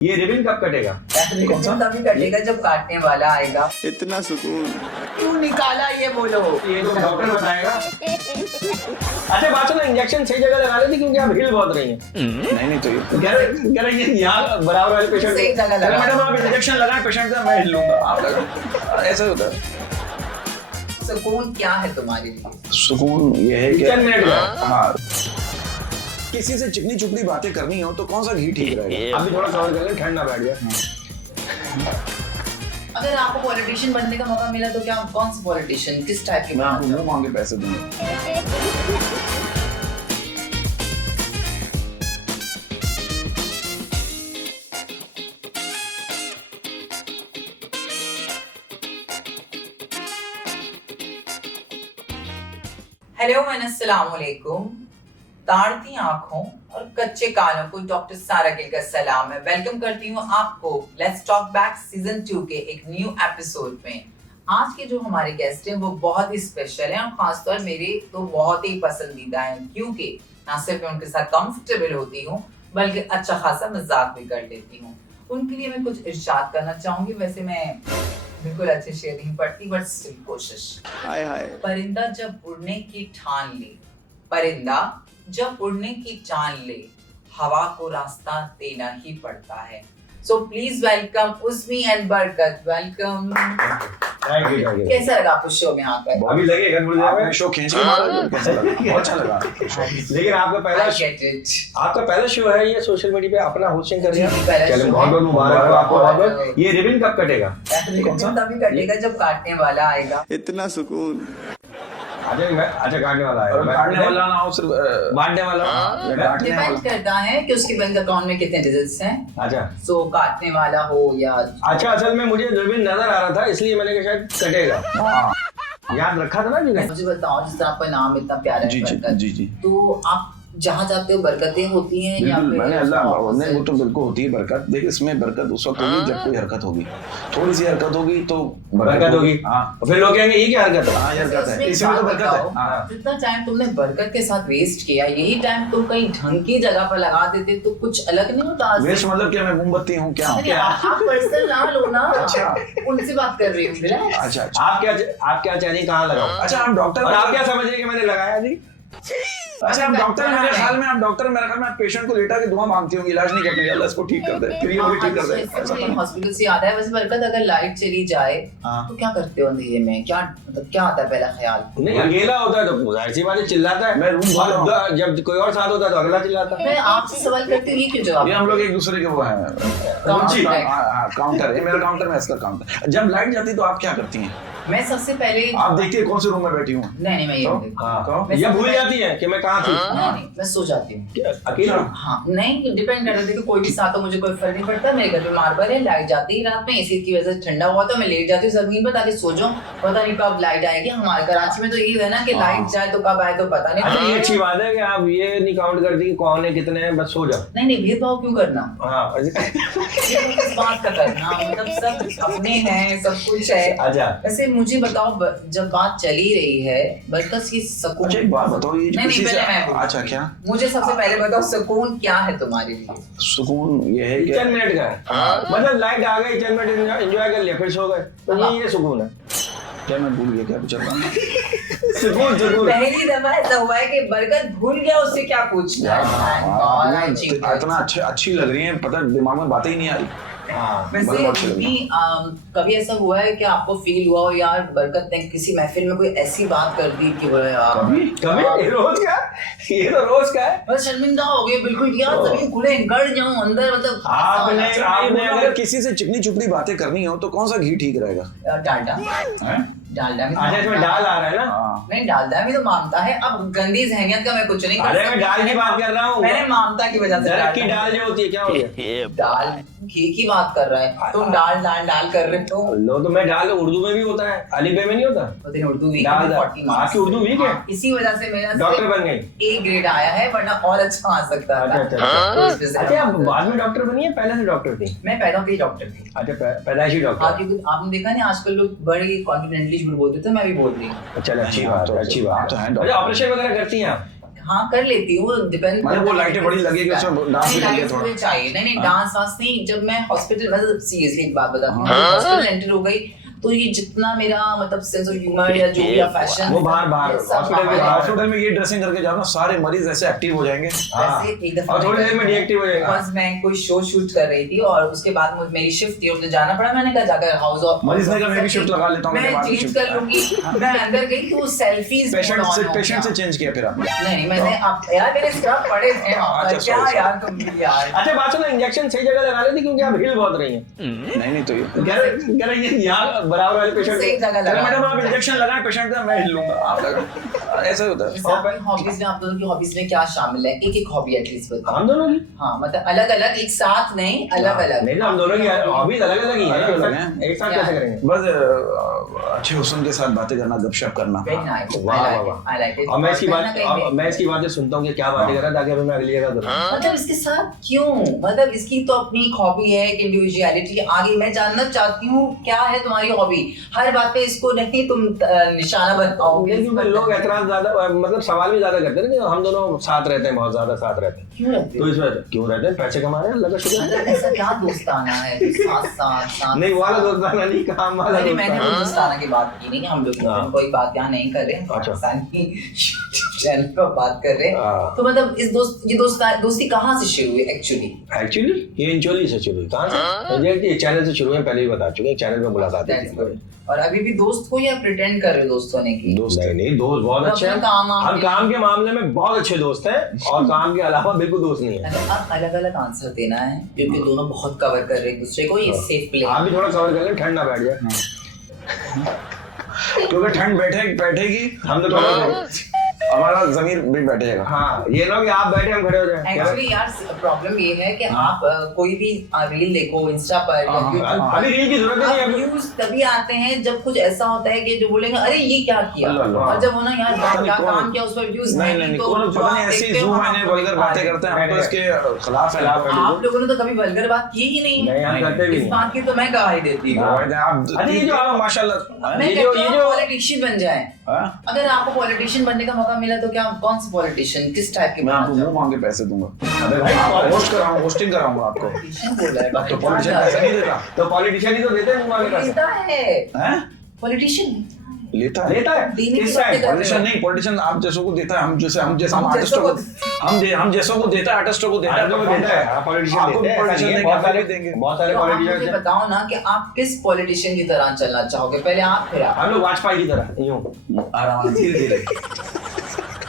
ये रिबन कब कटेगा? कौन सा? तभी कटेगा जब काटने वाला आएगा। इतना सुकून क्यों निकाला ये बोलो। ये तो डॉक्टर बताएगा। अच्छा बात सुनो, इंजेक्शन सही जगह लगा लेती क्योंकि आप हिल बहुत रही हैं। नहीं तो ये कह रहे हैं यहाँ बराबर वाले पेशेंट सही जगह लगा। मैडम आप इंजेक्शन लगाएं पेशेंट का, मैं हिल लूंगा। आप लगा, ऐसा होता है। सुकून क्या है तुम्हारे लिए? सुकून ये है कि 10 मिनट का। हाँ, किसी से चिकनी चुपड़ी बातें करनी हो तो कौन सा घी ठीक रहेगा? आप भी थोड़ा कवर कर लें, ठंड ना बैठ जाए। अगर आपको पॉलिटिशियन बनने का मौका मिला तो क्या कौन सा पॉलिटिशियन, किस टाइप के मैं आपको बनना मुंह मांगे पैसे दूंगा। हेलो एंड अस्सलाम वालेकुम। ताड़ती आंखों और कच्चे कानों को डॉक्टर सारा गिल का सलाम है। वेलकम करती हूँ आपको लेट्स टॉक बैक सीजन 2 के एक न्यू एपिसोड में। आज के जो हमारे गेस्ट हैं वो बहुत ही स्पेशल हैं और खासतौर मेरे तो बहुत ही पसंदीदा हैं, क्योंकि ना सिर्फ मैं उनके साथ कंफर्टेबल होती हूँ बल्कि अच्छा खासा मजाक भी कर लेती हूँ। उनके लिए मैं कुछ इरशाद करना चाहूंगी। वैसे मैं बिल्कुल अच्छे शेर नहीं पढ़ती बट स्टिल कोशिश। हाय हाय। परिंदा जब उड़ने की ठान ले, परिंदा जब उड़ने की ठान ले, हवा को रास्ता देना ही पड़ता है। सो प्लीज वेलकम उस्मी एंड बरकत। वेलकम। Thank you. कैसा लगा आपको शो में आकर? अभी लगेगा थोड़ी देर आपने में। शो खींच के मारा, कैसा लगा? बहुत अच्छा लगा। लेकिन I get it। आपका पहला शो है ये सोशल मीडिया पे अपना होस्टिंग कर रही जी, पहला है। चलो शो बहुत है। बहुत मुबारक हो आपको, बहुत बहुत। ये रिबन कब कटेगा? कौन सा? तभी कटेगा जब काटने वाला आएगा। इतना सुकून। अच्छा काटने वाला है। और काटने वाला ना हो, सिर्फ बांटने वाला। या काटने डिपेंड वाला। करता है कि उसके बैंक अकाउंट में कितने डिजिट्स हैं। अच्छा सो काटने वाला हो या अच्छा, असल में मुझे रिबन नजर आ रहा था इसलिए मैंने कहा शायद कटेगा। हाँ, याद रखा था ना जी ने। मुझे बताओ, जिस तरह आपका नाम इतना प्यारा जी है जी बरकत, जी जी। तो आप जहाँ जाते हो बरकतें होती हैं या बिल्कुल, फिर मैंने अल्लाह ने से- वो तो बिल्कुल होती है बरकत। देख, इसमें बरकत उस वक्त होगी जब कोई हरकत होगी। थोड़ी सी हरकत होगी तो बरकत होगी। हाँ और फिर लोग कहेंगे ये क्या हरकत है? हाँ, ये हरकत इसमें है, एक इसी में तो बात बरकत है। बताओ, हाँ। जितना टाइम तुमने बरकत के साथ वेस्ट किया, यही टाइम तुम कहीं ढंग की जगह पर लगा देते तो कुछ अलग नहीं होता? आज वेस्ट मतलब क्या, मैं मोमबत्ती हूँ क्या हूँ? नहीं, आप पर्सनल ना लो ना। अच्छा। उनसे बात कर रही हूँ। relax। अच्छा अच्छा आप क्या चाहिए, कहाँ लगाओ? अच्छा, आप डॉक्टर और आप क्या समझ रहे हैं कि मैंने लगाया जी? अच्छा, आप डॉक्टर, मेरे ख्याल में आप डॉक्टर, मेरे ख्याल में आप पेशेंट को लेटा के दुआ मांगती होंगी, इलाज नहीं करती, अल्लाह इसको ठीक कर दे, फिर ये मुझे ठीक कर दे, ऐसा मुझे था। हॉस्पिटल से याद है। वैसे बरकत, अगर लाइट चली जाए हाँ। तो क्या करते हो अंधेरे में? क्या मतलब क्या आता है पहला ख्याल? नहीं, अकेला होता है तो जाहिर सी बात है चिल्लाता है। मैं रूम भाग रहा और जब कोई और साथ होता है तो अगला चिल्लाता है। मैं आपसे सवाल करती हूँ, ये क्यों जवाब? ये हम लोग एक दूसरे के वो हैं, काउंटर है मेरा, काउंटर में इसका काउंटर। जब लाइट जाती है तो आप क्या करती हैं? मैं सबसे पहले आप देखिए कौन से रूम में बैठी हूँ। नहीं मैं ये तो? नहीं देखती। हाँ, मैं ये सबसे भूल पहले- जाती है कि मैं कहाँ थी। नहीं, मैं सो जाती हूँ। अकेला? हाँ, नहीं डिपेंड करता है। देखो कोई भी साथ हो मुझे कोई फर्क नहीं पड़ता। मेरे घर पे मार्बल है, लाइट जाती है रात में, एसी की वजह से ठंडा हुआ था, मैं लेट जाती हूँ जमीन पर ताकि सो जाऊँ। पता नहीं कब लाइट आएगी। हमारे कराची में तो ये है ना कि लाइट जाए तो कब आए तो पता नहीं। अच्छा, ये अच्छी बात है कि आप ये नहीं काउंट करती कि कौन है कितने हैं, बस सो जाओ। नहीं भेदभाव क्यों करना? हाँ ये तो किस बात का करना? मतलब सब अपने हैं, सब कुछ है। अच्छा, वैसे मुझे बताओ, जब बात चली रही है बस ये सुकून। अच्छा, एक बात बताओ, ये नहीं, किसी से पहले मैं बोलूँ। अच्छा क्या मुझे सबसे पहले बताओ, सुकून क्या है तुम्हारे लिए? सुकून ये है कि 10 मिनट का है। मतलब लाइट आ गई, 10 मिनट एंजॉय कर लिया, फिर सो गए, तो ये सुकून है। क्या, मैं भूल गया क्या पूछ रहा हूँ? सुकून। पहली दफा ऐसा हुआ है कि बरकत भूल गया उससे क्या पूछना है। इतना अच्छी लग रही है, पता दिमाग में बातें ही नहीं आई। हाँ, वैसे बहुत अच्छी लगी। कभी ऐसा हुआ है कि आपको फील हुआ हो यार बरकत ने किसी महफिल में कोई ऐसी बात कर दी कि वो यार कभी ये रोज का, ये तो रोज का है। बस शर्मिंदा हो गए बिल्कुल यार, सभी खुले गड़ जाऊं अंदर, मतलब आपने अगर किसी से चिकनी चुपड़ी बातें करनी हो तो कौन सा घी ठीक रहेगा? डालडा। हैं? डालडा में अच्छा, इसमें डाल आ रहा है ना? हाँ। नहीं, डालडा भी तो मानता है। अब गंदी जहनियत का मैं कुछ नहीं कर अरे मैं सकती। दाल की बात कर रहा हूँ। मैंने ममता की वजह से दरख्त की डालडा- दाल जो होती है, क्या हो गया? दाल घी की बात कर रहा है, तुम डाल डाल डाल कर रहे हो। लो तो मैं डाल, उर्दू में भी होता है, अली बे में नहीं होता? तो तेरी उर्दू वीक डाल है, डाल। 40 मार्क्स। आपकी उर्दू वीक है? हाँ, इसी वजह से मेरा डॉक्टर बन गई? A ग्रेड आया है, वरना और अच्छा आ सकता था। अच्छा तो इस वजह से अच्छा, आप हम- बाद में डॉक्टर बनी है, पहले से डॉक्टर थी? मैं पैदा होते ही डॉक्टर थी। अच्छा, पैदाइशी हाँ, डॉक्टर। क्योंकि आपने देखा नहीं आजकल लोग बड़ी कॉन्फिडेंटली झूठ बोलते थे, मैं भी बोल रही हूँ। चलो अच्छी हाँ, बात तो है, अच्छी हाँ, बात तो है है। डॉक्टर। अच्छा, ऑपरेशन वगैरह करती हैं आप? हाँ कर लेती हूँ, डिपेंड। मतलब वो लाइटें बड़ी लगेगी उसमें डांस भी करके थोड़ा चाहिए। नहीं डांस वांस नहीं। जब मैं हॉस्पिटल, मतलब सीरियसली एक बात बताती हूँ, हॉस्पिटल एंटर हो गई तो ये जितना मेरा मतलब सेंस ऑफ ह्यूमर या जो भी फैशन, वो बाहर हॉस्पिटल में ये ड्रेसिंग करके जाओ ना, सारे मरीज ऐसे एक्टिव हो जाएंगे। एक दफा और थोड़ी देर में डीएक्टिव हो जाएगा। बस मैं कोई शो शूट कर रही थी और उसके बाद मेरी शिफ्ट थी, मुझे जाना पड़ा। मैंने कहा जाकर हाउस ऑफ मरीज ने कहा मैं भी शिफ्ट लगा लेता हूँ, मैं चेंज कर लूंगी। मैं अंदर गई तो सेल्फीज पेशेंट से चेंज किया फिर आपने? नहीं मैंने यार मेरे स्क्रब पड़े थे क्या यार तुम भी यार। अच्छा बात सुनो, इंजेक्शन सही जगह लगा लेती क्योंकि आप हिल बहुत रही हैं। नहीं तो ये कह रही है यहाँ बराबर वाले पेशेंट मैडम आप इंजेक्शन लगाएं पेशेंट का, मैं हिल लूंगा, आप लगा। ऐसा होता है। हॉबीज में आप दोनों की हॉबीज में क्या शामिल है? एक हॉबी एटलीस्ट बताओ। हम दोनों की? हाँ मतलब अलग अलग, एक साथ नहीं, अलग अलग। नहीं हम दोनों की हॉबीज अलग अलग ही हैं, एक साथ कैसे करेंगे? बस अच्छे हुस्न के साथ बातें करना, गपशप करना। और मैं इसकी बातें सुनता हूँ कि क्या बातें कर रहा है, ताकि मैं अगली जगह करूँ। मतलब इसके साथ क्यों, मतलब इसकी तो अपनी एक हॉबी है, एक इंडिविजुअलिटी। आगे मैं जानना चाहती हूँ क्या है तुम्हारी हॉबी। हर बात पे इसको नहीं तुम निशाना बनाओगे। लोग एतराज ज्यादा, मतलब सवाल भी ज्यादा करते हैं कि हम दोनों साथ रहते हैं, बहुत ज्यादा साथ रहते हैं। तो इस वजह क्यों रहते हैं? पैसे कमा रहे हैं, अल्लाह का शुक्र। ऐसा क्या दोस्ताना है साथ नहीं वाला दोस्ताना नहीं, काम वाला। मैंने तो दोस्ताना की बात की नहीं, हम लोग कोई बात यहाँ नहीं कर रहे, पाकिस्तानी चैनल पर बात कर रहे हैं। तो मतलब इस दोस्ती कहाँ से शुरू हुई एक्चुअली? ये इंचोली से शुरू हुई। कहाँ से? ये चैनल से शुरू हुई, पहले ही बता चुके, चैनल पे मुलाकात हुई। और अभी भी दोस्त हो या प्रिटेंड कर रहे हो दोस्त होने की? नहीं दोस्त बहुत अच्छे हैं। हम काम के मामले में बहुत अच्छे दोस्त हैं और काम के अलावा बिल्कुल दोस्त नहीं है। आप अलग अलग आंसर देना है क्योंकि दोनों बहुत कवर कर रहे हैं एक दूसरे को। ये सेफ प्ले। आप भी थोड़ा कवर कर लें, ठंड ना बैठ जाए, क्योंकि ठंड बैठेगी हम तो हमारा जमीर भी बैठेगा। हाँ ये लोग आप बैठे हम खड़े हो जाए। एक्चुअली यार प्रॉब्लम ये है कि आप कोई भी रील देखो इंस्टा पर या यूट्यूब पर, अभी रील की जरूरत नहीं है। व्यूज तभी आते हैं जब कुछ ऐसा होता है कि जो बोलेंगे अरे ये क्या किया, और जब होना यार क्या काम किया उस पर व्यूज नहीं। तो पता नहीं ऐसी जूम मैंने वल्गर बातें करते हैं, हम तो इसके खिलाफ है। आप लोगों ने तो कभी वल्गर बात की ही नहीं। इस बात की तो मैं गवाही देती हूँ। ये जो आप माशाल्लाह मैं कहती हूँ पॉलिटिशियन बन जाए। अगर आपको पॉलिटिशियन बनने का मौका मिला तो क्या कौन सा पॉलिटिशियन, किस टाइप के? मैं आपको मुंह मांगे पैसे दूंगा। होस्टिंग कराऊंगा आपको। पॉलिटिशियन बोल रहा है तो पॉलिटिशियन पैसे नहीं देता? तो पॉलिटिशियन ही तो देते हैं मुंह मांगे पैसे। देता है पॉलिटिशियन, लेता है पॉलिटिशियन नहीं, पॉलिटिशियन आप जैसों को देता है। हम जैसे आर्टिस्टों को हम जैसों को देता है, आर्टिस्टों को देता है। पॉलिटिशियन बहुत सारे पॉलिटिशियन। मुझे बताओ ना कि आप किस पॉलिटिशियन की तरह चलना चाहोगे, पहले आप फिर आप। हम लोग वाजपेयी की तरह यूं आराम धीरे।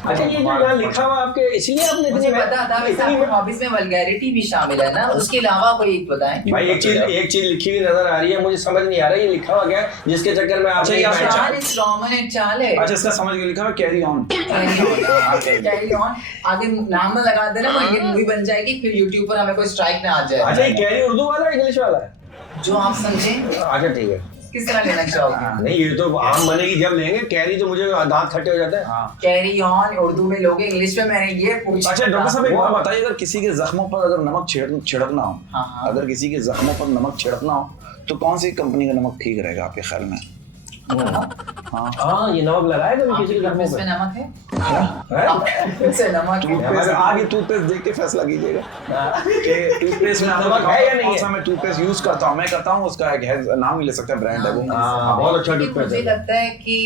अच्छा ये जो यहाँ लिखा हुआ आपके, इसलिए आपने मुझे पता था वैसे आपकी हॉबीज में वल्गैरिटी भी शामिल है ना, उसके अलावा कोई एक बताएं भाई। एक चीज लिखी हुई नजर आ रही है, मुझे समझ नहीं आ रहा है ये लिखा हुआ क्या है, जिसके चक्कर में आपने चाल है। अच्छा इसका समझ के लिखा हुआ कैरी ऑन। कैरी ऑन आगे नाम में लगा देना, ये मूवी बन जाएगी, फिर यूट्यूब पर हमें कोई स्ट्राइक ना आ जाए। अच्छा ये कैरी उर्दू वाला है इंग्लिश वाला है? जो आप समझें। अच्छा ठीक है। किस तरह लेना चाहोगे? नहीं ये तो आम बनेगी जब लेंगे। कैरी तो मुझे दांत खट्टे हो जाते हैं। कैरी ऑन उर्दू में लोगे, इंग्लिश में मैंने ये पूछा। अच्छा डॉक्टर साहब एक बात बताइए, अगर किसी के जख्मों पर अगर नमक छिड़कना हो, अगर किसी के जख्मों पर नमक छिड़कना हो तो कौन सी कंपनी का नमक ठीक रहेगा आपके ख्याल में? हाँ ये नमक लगाए कभी किसी के जख्मों पे? नमक है से नमक आगे टूथपेस्ट देख के फैसला कीजिएगा कि टूथपेस्ट में नमक है या नहीं है। मैं टूथपेस्ट यूज करता हूँ, मैं करता हूँ, उसका एक नाम ही ले सकते हैं, ब्रांड है वो। बहुत अच्छा टूथपेस्ट मुझे लगता है कि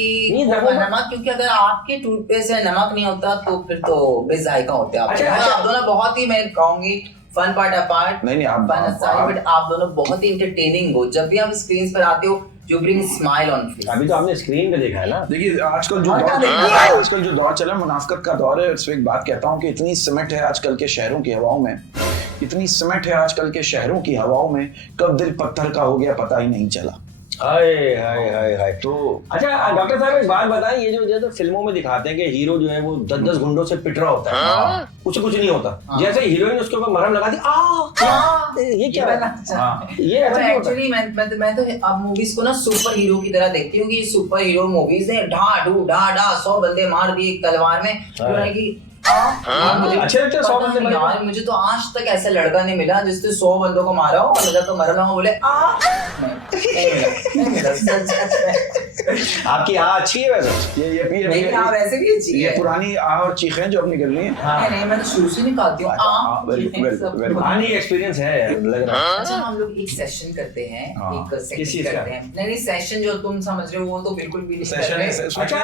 नमक, क्योंकि अगर आपके टूथपेस्ट में नमक नहीं होता तो फिर तो बेजायका होते हैं आप दोनों। बहुत ही मैं कहूँगी फन पार्ट अपार्ट, नहीं आप बट आप दोनों बहुत ही इंटरटेनिंग हो। जब भी आप स्क्रीन पर आते हो you bring smile on face। अभी तो आपने स्क्रीन पे देखा है ना। देखिए आजकल जो दौर चला है, मुनाफिकत का दौर है। सिर्फ एक बात कहता हूँ कि इतनी सिमट है आजकल के शहरों की हवाओं में, इतनी सिमट है आजकल के शहरों की हवाओं में, कब दिल पत्थर का हो गया पता ही नहीं चला। हाय हाय हाय हाय। तो अच्छा डॉक्टर साहब एक बात बताएं, ये जो जैसे फिल्मों में दिखाते हैं कि हीरो जो है वो 10-10 गुंडों से पिट रहा होता है, कुछ नहीं होता, जैसे हीरोइन उसके ऊपर मरहम लगा दी, ये क्या है? ये एक्चुअली मैं तो अब मूवीज को ना सुपर हीरो की तरह देखती हूँ कि सुपर हीरो मूवीज है ढा 100 बंदे मार दिए तलवार में, अच्छे लगते हैं 100 बंदे मरे। यार मुझे तो आज तक ऐसा लड़का नहीं मिला जिसने 100 बंदों को मारा हो और तो मरा ना हो बोले नहीं मिला सच में। आपकी अच्छी है वैसे। नहीं आप वैसे भी अच्छी ये है। पुरानी और चीखें जो अब निकल रही हैं। नहीं मैं तो शुरू से निकालती हूँ very पुरानी एक्सपीरियंस है यार, लग रहा है। अच्छा हम लोग एक सेशन करते हैं, एक किस सेशन चीज़ का? करते हैं। नहीं सेशन जो तुम समझ रहे हो वो तो बिल्कुल भी नहीं कर सेशन रहे। अच्छा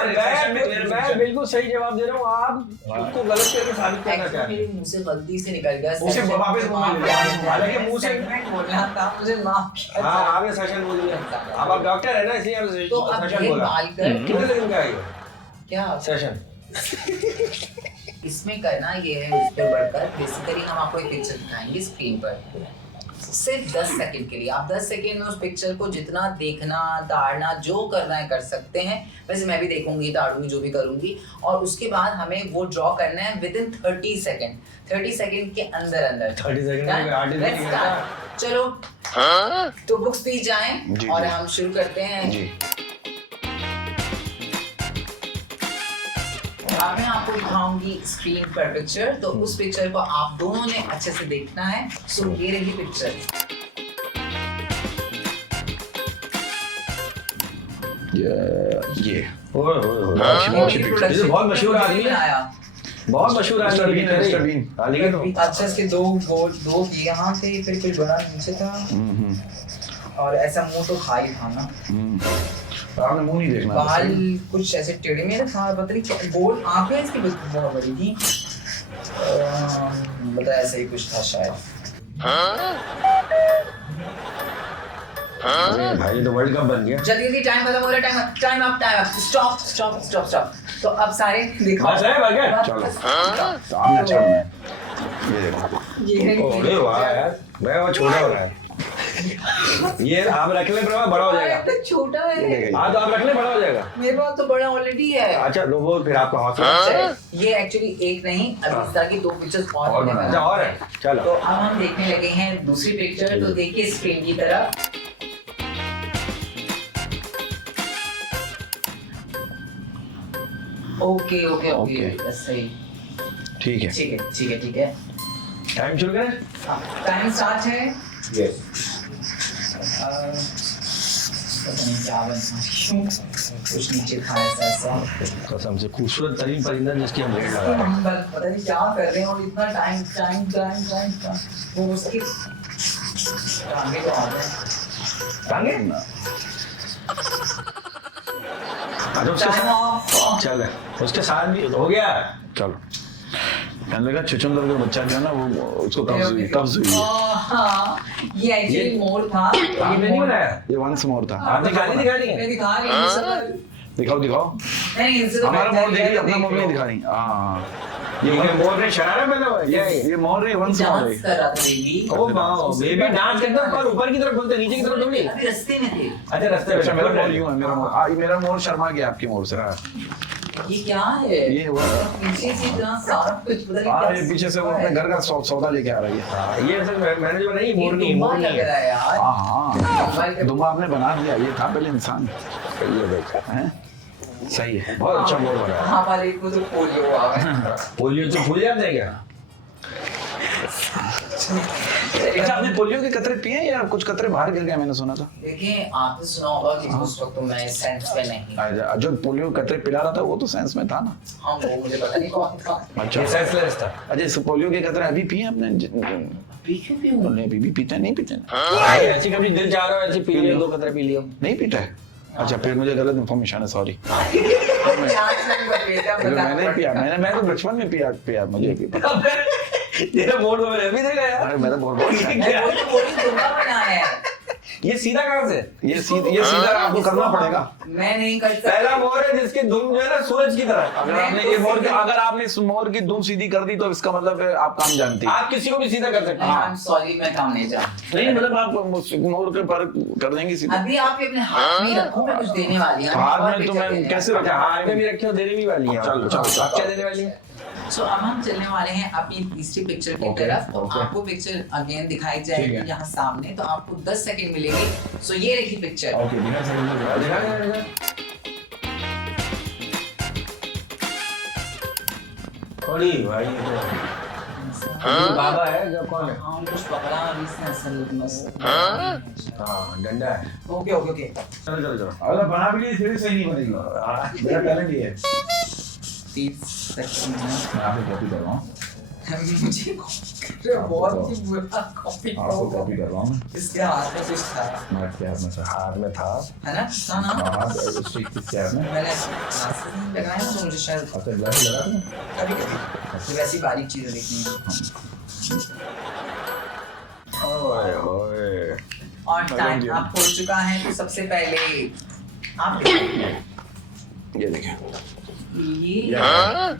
मैं बिल्कुल सही जवाब दे रहा हूँ, आप उसको गलत करके साबित करना Actually, चाह रहे मेरे मुंह से गलती से निकल गया उसे सेशन। वापस मुंह में ले लिया। हालांकि मुंह से- सेगमेंट बोलना था मुझे माफ हैं। हाँ आपने सेशन बोल दिया। अब आप डॉक्टर है ना, इसलिए आपने तो अब सेशन ये बोला। बाल कर कितने सेकंड का है ये क्या सेशन? इसमें करना ये है उस पर बढ़कर बेसिकली हम आपको एक पिक्चर दिखाएंगे स्क्रीन पर सिर्फ 10 सेकंड के लिए। आप 10 सेकंड में उस पिक्चर को जितना देखना ताड़ना जो करना है कर सकते हैं। वैसे मैं भी देखूंगी ताड़ूंगी जो भी करूंगी और उसके बाद हमें वो ड्रॉ करना है विद इन 30 सेकंड। 30 सेकंड के अंदर अंदर 30 सेकंड में कोई आर्टिस्ट Let's नहीं start. चलो तो बुक्स दी जाएं जी, और जी। हम शुरू करते हैं। जी अब मैं आपको दिखाऊंगी स्क्रीन पर पिक्चर, तो उस पिक्चर को आप दोनों ने अच्छे से देखना है। सो ये रही पिक्चर। ये ओए ये तो बहुत मशहूर आदमी है, बहुत मशहूर मिस्टर आदमी बीन है। Mister Bean. हाँ, लिखे तो। अच्छा इसके दो गोल दो यहाँ थे फिर कुछ बड़ा नीचे था और ऐसा मुंह तो खा ही था ना। आपने मुंह नहीं देखना बाल कुछ ऐसे टेढ़े मेढ़े था, पता नहीं क्या गोल आंखें इसकी बहुत बड़ी थी। बता ऐसा ही कुछ था शायद। अरे भाई ये तो वर्ल्ड कप बन गया। जल्दी जल्दी टाइम खत्म हो रहा है। Time up stop stop stop stop. तो अब सारे दिखाओ। बस है बगैर। चलो सामने अच्छा होना है। ये देखो ये अरे वाह यार, मैं वो छोटा हो रहा है। ये आप रख ले बड़ा बड़ा हो जाएगा। तो छोटा है। हाँ तो आप रख ले बड़ा हो जाएगा। मेरे पास तो बड़ा ऑलरेडी है। अच्छा लो वो फिर आपका हौसला ये एक्चुअली एक नहीं अभी इस तरह की 2 पिक्चर्स और और मैंने बना। अच्छा बनाई और हैं। है चलो। तो अब हम देखने लगे हैं दूसरी पिक्चर। तो देखिए स्क्रीन की तरफ। Okay okay okay Okay. सही ठीक है ठीक है टाइम शुरू करें। टाइम स्टार्ट है। यस पता नहीं क्या बना कुछ नीचे था ऐसा कसम से खूबसूरत तरीन परिंदा जिसकी हम रेड लगा रहे हैं। हम पता नहीं क्या कर रहे हैं और इतना टाइम वो उसकी टांगे तो आ गए। टांगे? अच्छा उसके टाइम ऑफ। चल उसके साथ भी हो गया। चलो कहने लगा छुचुंदर का बच्चा जो है ना वो उसको कब्ज हुई हाँ ये एक्चुअली मोर था। आपने नहीं बनाया? ये वंस मोर था। आप दिखा दी मैं दिखा रही हूँ सर। दिखाओ दिखाओ नहीं इनसे तो हमारा बेहतर मोर है, देखिए अपना देख मोर नहीं लो। दिखा रही। हाँ ये मोर ने शरारा पहना हुआ है क्या है? ये मोर है वंस मोर डांस कर रहा था baby. Oh wow baby dance करता है पर ऊपर की तरफ बोलते नीचे की तरफ थोड़ी। अभी रास्ते में थे। अच्छा रास्ते है। में अच्छा मेरा मोर यूं है मेरा मोर मेरा मोर शर्मा गया आपके मोर से। ये क्या है? ये वो पीछे से इतना सारा कुछ पता नहीं हाँ क्या ये पीछे से वो अपने घर का सौदा लेके आ रही है। हाँ, ये असल मैंने जो बनाई ये मोर नहीं दुम्बा मोर लग नहीं रहा है। है यार। हाँ दुम्बा आपने बना दिया। ये था पहले इंसान। ये देखा हैं सही है। बहुत अच्छा मोर बना है। हाँ वाले को तो पोलियो आ गया। पोलियो तो भूल जाते हैं क्या? अच्छा आपने पोलियो के कतरे पिए या कुछ कतरे बाहर गिर गए मैंने सुना था। देखिए आपने सुना होगा कि उस वक्त तो मैं सेंस में नहीं। अच्छा, जो पोलियो के कतरे पिला रहा था वो तो साइंस में था ना। हाँ वो मुझे पता नहीं कौन था। अच्छा ये सेंसलेस था। अच्छा इस पोलियो के कतरे अभी पिए आपने अभी क्यों पीऊँ? बोले अभी भी पीते हैं नहीं पीते हैं? ऐसी कभी दिल चाह रहा हो ऐसी पी लियो 2 कतरे पी लियो। नहीं पीता है। अच्छा फिर मुझे गलत इन्फॉर्मेशन है सॉरी। आपने आज नहीं बताया, मैंने पिया मैं तो बचपन में पिया मुझे भी पता। ये मोड़ तो मैंने अभी देखा यार। अरे मेरा बहुत मैं वो तो बोली दुम्बा बनाया है। ये सीधा कहाँ से? ये सीधा आपको करना पड़ेगा। मैं नहीं कर सकता। पहला मोर है जिसकी धुन जो है ना सूरज की तरह। अगर आपने इस मोर की धूम सीधी कर दी तो इसका मतलब है आप काम जानती हैं। आप किसी को भी सीधा कर सकते हैं। आई एम सॉरी मैं काम नहीं जानता। नहीं मतलब आप मोर के पर कर देंगे सीधा। अभी आप ये अपने हाथ में रखो, मैं कुछ देने वाली हूँ। हाथ में तो मैं कैसे अच्छा हाथ में भी रखी हो देने भी वाली है। चलो, चलो, आप क्या देने वाली है? सो अब हम चलने वाले हैं अपनी तीसरी पिक्चर की तरफ। तो आपको पिक्चर अगेन दिखाई जाएगी यहाँ सामने। तो आपको 10 सेकंड मिलेंगे। सो ये रही पिक्चर। ओके बिना सेकंड दिखा। थोड़ी भाई बाबा है जो कौन है? हाँ कुछ पकड़ा अभी इसने असल मस्त। हाँ डंडा है। ओके ओके ओके चलो अगर बना भी लिए फिर सही नहीं बनेगी। मेरा टैलेंट ये है। 30 सेकंड में मैं आपको कॉपी कर रहा हूँ। मुझे बहुत ही बुरा कॉपी आपको कॉपी कर रहा हूँ। इसके हाथ में कुछ था मैं क्या हाथ में था? हाथ में था। है ना? था ना? हाथ स्टिक किसके हाथ में? मैंने ग्लासेस नहीं लगाए ना तो मुझे शायद अच्छा ग्लास लगा तुमने? कभी कभी तो वैसी बारीक चीजें देखनी है। ओए ओए और टाइम आप हो चुका है तो सबसे पहले आप ये देखिए। ये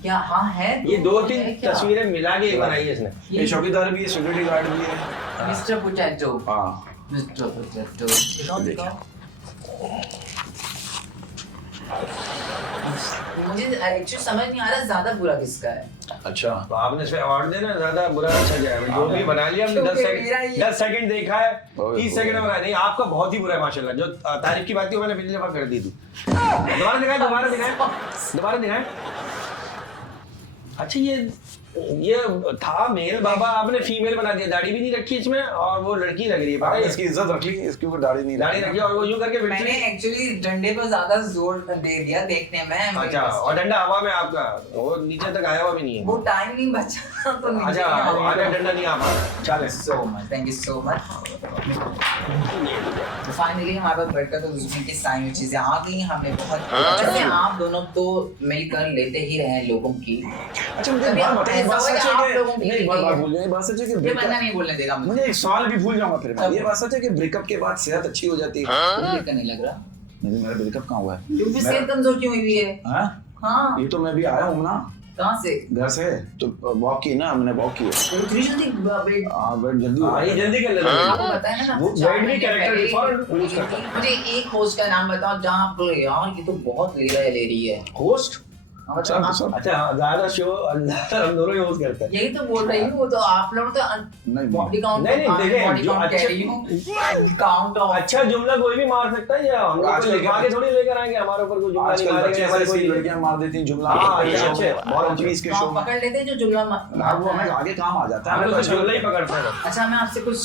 क्या हाँ है ये तो 2-3 है क्या? तस्वीरें मिला के बनाई है इसने। ये चौकीदार भी है, सिक्योरिटी गार्ड भी है। मिस्टर पोटैटो हाँ मिस्टर पोटैटो दिखाओ दिखाओ। मुझे एक्चुअली समझ नहीं आ रहा ज्यादा बुरा किसका है। अच्छा तो आपने इसे अवार्ड देना ज्यादा बुरा अच्छा जाएगा। जो भी बना लिया हमने 10 सेकंड 10 सेकंड देखा है 30 सेकंड में बना नहीं। आपका बहुत ही बुरा है माशाल्लाह। जो तारीफ की बात थी वो मैंने पिछली दफा कर दी थी। दोबारा दिखाएं। अच्छा ये था मेल बाबा आपने फीमेल बना दिया। दाढ़ी भी नहीं रखी इसमें और वो लड़की लग रही है। पता है इसकी इज्जत रख ली, इसके ऊपर दाढ़ी नहीं दाढ़ी रखी और वो यूं करके बैठी। मैंने एक्चुअली डंडे पर ज्यादा जोर दे दिया देखने में। अच्छा और डंडा हवा में आपका वो नीचे तक आया हुआ भी नहीं है। वो टाइम नहीं बचा तो नीचे अच्छा आगे डंडा नहीं आ पा रहा। चले so much thank you so much. तो फाइनली हमारे पास बरकत और उसमें की सारी चीजें आ गई। हमने बहुत वैसे आप दोनों तो मिलकर लेते ही रहे लोगों की। अच्छा मुझे कभी बात बताइए, बात ऐसा हुआ सच कि है आप कि लोगों की नहीं, बात भूल जाइए। बात सच है कि ये breakup- बंदा नहीं बोलने देगा मुझे। मुझे एक सवाल भी भूल जाऊंगा फिर मैं। ये बात सच है कि ब्रेकअप के बाद सेहत अच्छी हो जाती है? मुझे का नहीं लग रहा नहीं मेरा ब्रेकअप कहाँ हुआ है? क्योंकि सेहत कमजोर क्यों हुई है। हाँ? हाँ ये तो मैं भी आया हूँ ना कहाँ से घर से, तो वॉक की ना, मैंने वॉक की है। उतनी जल्दी वेट हाँ बट जल्दी हुआ ये है। जल्दी कर लेना। आपको बताया ना वो आपसे 4 बैड भी महीने character पहले default use करता है। मुझे एक होस्ट का नाम बताओ जहाँ आप बोले यार ये तो बहुत ले रही है। होस्ट हाँ, बताओ आप। सब अच्छा ज्यादा शो हम दोनों ही होस्ट करते हैं। यही तो बोल रही हूँ। वो तो आप लोग तो नहीं बॉडी काउंट नहीं, देखें, बॉडी जो काउंट कह अच्छे- रही हूँ काउंट ऑफ। अच्छा जुमला कोई भी मार सकता है या हम लोग आजकल लिखवा के थोड़ी लेकर आएंगे हमारे ऊपर कोई जुमला नहीं आजकल बच्चे मारेंगे। ऐसी लड़कियां मार देती हैं जुमला। हाँ, ये अच्छे, शो में, अच्छे, बहुत अच्छी इसके तो शो आप में। पकड़ लेते हैं जो जुमला हाँ, वो हमें आगे काम आ जाता है। हम हमें लोग तो तो अच्छा जुमला ही पकड़ते हैं। अच्छा मैं आपसे कुछ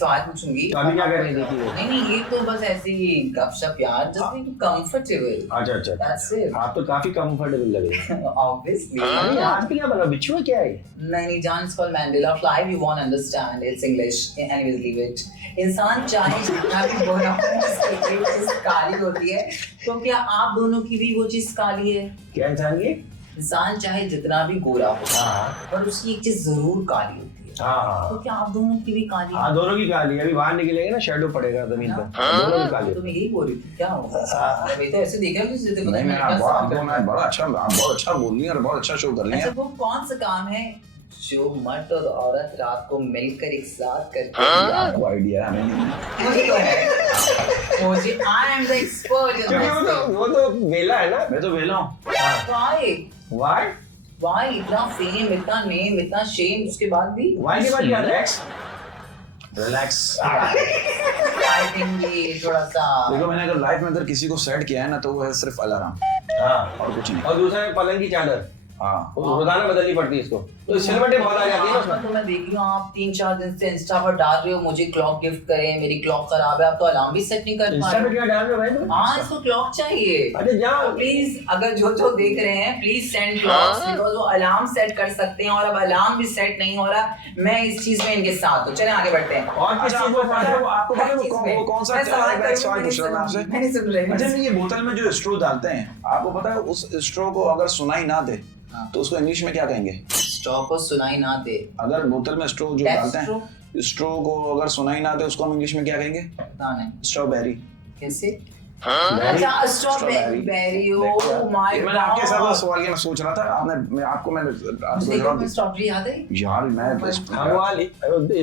सवाल पूछूंगी। तो अभी क्या कर रही थी वो? नहीं ये तो बस ऐसे ही गपशप यार जस्ट बी कंफर्टेबल अच्छा अच्छा दैट्स इट आप तो काफी कंफर्टेबल लग रहे हैं। ऑब्वियसली। अरे आज भी क्या बना बिच्छू है क्या है? नहीं जान it's called mandala fly you won't understand it's English anyways leave it. इंसान चाहे जितना भी गोरा हो उसकी एक चीज काली होती है। तो क्या आप दोनों की भी वो चीज काली है? क्या इंसान की? इंसान चाहे जितना भी गोरा हो हाँ पर उसकी एक चीज जरूर काली होती है। हाँ तो क्या आप दोनों की भी काली है? हाँ दोनों की काली है। अभी बाहर निकलेंगे ना शैडो पड़ेगा जमीन पर। दोनों की काली तो मैं यही बोल रही थी क्या होगा। मैं तो ऐसे देख रहा हूँ कि जैसे पता नहीं नहीं मैं क्या सवाल आपको करना मैं है। बड़ा अच्छा, आप बहुत अच्छा बोल रही हैं और बहुत अच्छा शो कर रही अच्छा हैं। वो कौन सा काम है जो मर्द और औरत रात को मिलकर एक साथ करते हैं? आपको आइडिया है, हमें नहीं। मुझे तो है। मुझे I am the expert in क्योंकि वो तो वेला है ना। मैं तो वेला हूँ। व्हाई वाई व्हाई इतना फेम इतना नेम इतना शेम उसके बाद भी वाई के बाद क्या रिलैक्स रिलैक्स। आई थिंक ये थोड़ा सा देखो मैंने अगर लाइफ में अगर किसी को सेट किया है ना तो वो है सिर्फ अलार्म हाँ और कुछ नहीं। और दूसरा है पलंग की चादर। हाँ वो रोजाना बदलनी पड़ती है इसको। तो सिलवटें बहुत आ जाती है ना उसमें। तो मैं देख रही हूँ आप 3-4 दिन से इंस्टा पर डाल रहे हो मुझे क्लॉक गिफ्ट करें मेरी क्लॉक खराब है। आप तो अलार्म भी सेट नहीं कर पा इंस्टा पे रहे क्या डाल रहे हो भाई तुम? हो। हाँ इसको क्लॉक चाहिए। अरे जाओ प्लीज अगर जो देख रहे हैं प्लीज सेंड क्लॉक्स बिकॉज़ वो अलार्म सेट कर सकते हैं और अब अलार्म भी सेट नहीं हो रहा। मैं इस चीज में इनके साथ हूँ। चलें आगे बढ़ते हैं। और किस अच्छा, चीज को पता है? आपको पता है वो कौन सा मैं क्या है? मैं एक करूँ, सवाल पूछ रहा हूँ मैं आपसे। मैं नहीं सुन रही अच्छा नहीं, ये बोतल में जो स्ट्रो डालते हैं आपको पता है उस स्ट्रो को अगर सुनाई ना दे हाँ। तो उसको इंग्लिश में क्या कहेंगे? स्टॉप को सुनाई ना दे। अगर बोतल में स्ट्रो जो Death डालते हैं स्ट्रो को अगर सुनाई ना दे उसको हम इंग्लिश में क्या कहेंगे? पता नहीं स्ट्रॉबेरी। कैसे। Berry? अच्छा स्ट्रॉबेरी बेरी ओह माय मैंने आपके साथ वो सवाल किया, मैं सोच रहा था आपने मैं आपको मैंने आपको जवाब दिया। स्ट्रॉबेरी याद है यार मैं हाँ वो वाली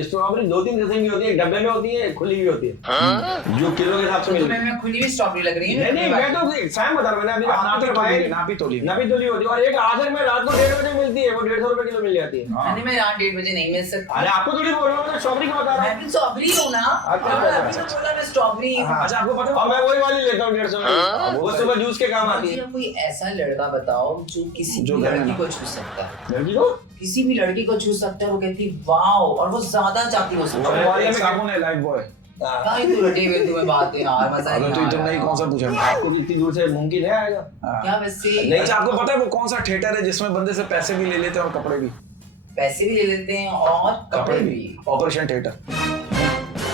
स्ट्रॉबेरी 2-3 किस्म की होती है। एक डब्बे में होती है खुली भी होती है जो किलो के हिसाब से तो मिलती है। मैं खुली हुई स्ट्रॉबेरी लग रही है। नहीं मैं तो सैम बता रहा हूं। मैंने अभी आपको करवाया नापी तोली नबी तुली होती है और एक आखिर में रात को 1:30 बजे मिलती है। वो 150 रुपए किलो मिल जाती है। मैंने मैं रात 1:30 बजे नहीं मिल सकती। अरे आपको थोड़ी बोल रहा हूँ मैं स्ट्रॉबेरी की बता रहा मैं हूँ। भी स्ट्रॉबेरी हूँ ना। अच्छा, अभी तो बोला मैं स्ट्रॉबेरी हूँ। अच्छा आपको पता है और मैं वही वाली लेता हूँ 150 में, वो सुबह जूस के काम आती है। मुझे कोई ऐसा लड़का बताओ जो किसी भी लड़की को छू सकता है, लड़की को किसी भी लड़की को छू सकता है, वो कहती वाओ, और वो ज्यादा चाहती हो सकता है। और ये साबुन है लाइफ बॉय। भाई तू रटे हुए तुम्हें बातें यार, मजा अगर नहीं तो आ तुमने ही रहा। कौन सा पूछा? आपको इतनी दूर से मुमकिन है आएगा? क्या वैसे नहीं, अच्छा, आपको पता है वो कौन सा थिएटर है जिसमें बंदे से पैसे भी ले लेते हैं और कपड़े भी? पैसे भी ले लेते हैं और कपड़े भी। Operation theatre.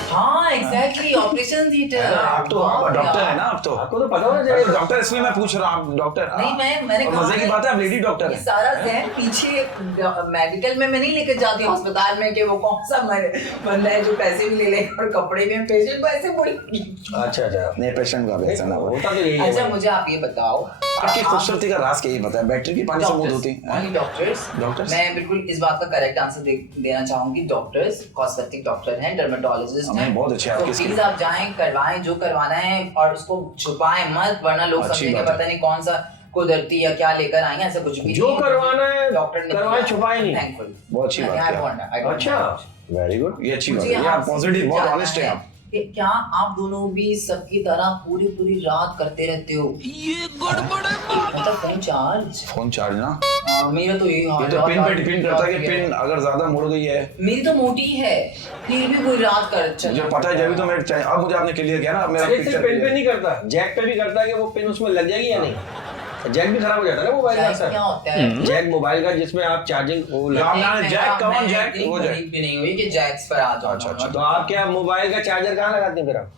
हाँ एग्जैक्टली, ऑपरेशन थिएटर। आप तो डॉक्टर है ना, आप तो आपको तो पता होना चाहिए। डॉक्टर, इसलिए मैं पूछ रहा हूँ। आप डॉक्टर? नहीं, मैंने और कहा मजे की बात है, आप लेडी डॉक्टर ये हैं। सारा जहन पीछे मेडिकल में मैं नहीं लेकर जाती हूँ अस्पताल में कि वो कौन सा बंदा है जो पैसे भी ले ले और कपड़े भी, पेशेंट को ऐसे बोल। अच्छा नहीं, पेशेंट का पैसा ना हो। होता तो यही है। अच्छा मुझे आप ये बताओ, आपकी खूबसूरती का राज क्या ये बताया? बैटरी की पानी से मूड होती है? डॉक्टर्स, मैं बिल्कुल इस बात का करेक्ट आंसर देना चाहूंगी। डॉक्टर्स कॉस्मेटिक डॉक्टर हैं, डर्मेटोलॉजिस्ट हैं, बहुत अच्छे तो आपके प्लीज आप जाएं, करवाएं जो करवाना है और उसको छुपाएं मत, वरना लोग अच्छी समझेंगे बात है। पता नहीं कौन सा कुदरती या क्या लेकर आएंगे, ऐसा कुछ भी जो नहीं है। करवाना है डॉक्टर ने करवाएं, छुपाएं नहीं। थैंकफुल, बहुत अच्छी बात है। अच्छा, वेरी गुड। ये अच्छी बात मुझे है, ये आप आपसे पॉजिटिव, बहुत जानना ऑनेस्ट है है आप। कि क्या आप दोनों भी सबकी तरह पूरी पूरी रात करते रहते हो? ये गड़बड़ है मतलब फोन चार्ज। फोन चार्ज ना, मेरा तो यही हाल ये तो है। पिन पे डिपेंड करता है कि पिन अगर ज्यादा मुड़ गई है। मेरी तो मोटी है, फिर भी कोई रात कर चल। मुझे पता है, जब भी तो मेरे अब मुझे आपने क्लियर किया ना, अब मेरा अरे पिक्चर सिर्फ पेन पे नहीं करता, जैक पे भी करता है कि वो पिन उसमें लग जाएगी या नहीं। जैक भी खराब हो जाता है ना मोबाइल का जैक क्या अक्सर। होता है? जैक मोबाइल का जिसमें आप चार्जिंग वो आप ना जैक का ऑन, जैक वो जैक। भी नहीं हुई कि जैक्स पर आ जाओ। अच्छा, अच्छा। तो आप क्या मोबाइल का चार्जर कहाँ लगाते हैं फिर आप?